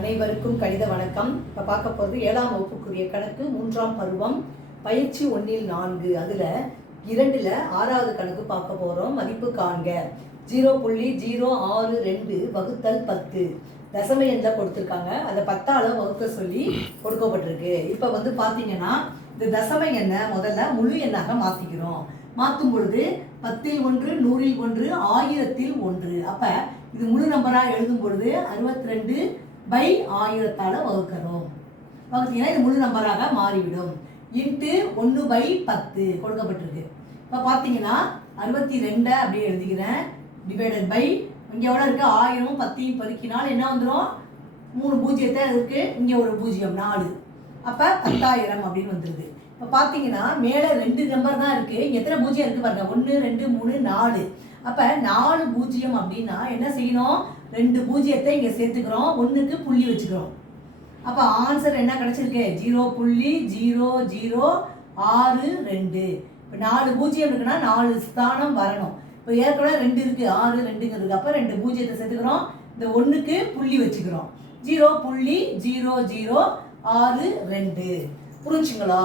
அனைவருக்கும் கணித வணக்கம். இப்போ பார்க்க போகிறது 7ஆம் வகுப்புக்குரிய கணக்கு 3ஆம் பருவம் பயிற்சி 1இல் 4. அதில் 2ல் 6வது கணக்கு பார்க்க போகிறோம். மதிப்பு காண்க. 0.062 வகுத்தல் 10 தசம எண்ணில் கொடுத்துருக்காங்க. அதை 10ஆல் வகுக்க சொல்லி கொடுக்கப்பட்டிருக்கு. இப்போ பார்த்தீங்கன்னா இந்த தசம எண்ணை முதல்ல முழு எண்ணாக மாற்றிக்கிறோம். மாற்றும் பொழுது 10ல் 1, 100ல் 1, 1000ல் 1. அப்போ இது முழு நம்பராக எழுதும் பொழுது 62/1000 வகுக்கிறோம். வகுத்தீங்கன்னா இது முழு நம்பராக மாறிவிடும். இன்ட்டு 1/10 கொடுக்கப்பட்டிருக்கு. இப்போ பார்த்தீங்கன்னா 62 அப்படியே எழுதிக்கிறேன். டிவைடட் பை இங்கே எவ்வளோ இருக்குது, 1000 10 பெருக்கினால் என்ன வந்துடும், 3 பூஜ்ஜியத்தை இருக்குது, இங்கே ஒரு 0 4. அப்போ 10,000 அப்படின்னு வந்துடுது. இப்போ பார்த்தீங்கன்னா மேலே 2 நம்பர் தான் இருக்குது, எத்தனை பூஜ்ஜியம் இருக்குது பாருங்க, 1 2 3 4. அப்போ 4 பூஜ்ஜியம் அப்படின்னா என்ன செய்யணும், 2 பூஜ்ஜியத்தை இங்கே சேர்த்துக்கிறோம், 1க்கு புள்ளி வச்சுக்கிறோம். அப்போ ஆன்சர் என்ன கிடச்சிருக்கு, 0.0062. இப்போ 4 பூஜ்ஜியம் இருக்குன்னா 4 ஸ்தானம் வரணும். இப்போ ஏற்கனவே 2 இருக்குது, 6 2ங்கிறது. அப்போ 2 பூஜ்ஜியத்தை சேர்த்துக்கிறோம், இந்த 1க்கு புள்ளி வச்சுக்கிறோம். 0.0062. புரிஞ்சுங்களா?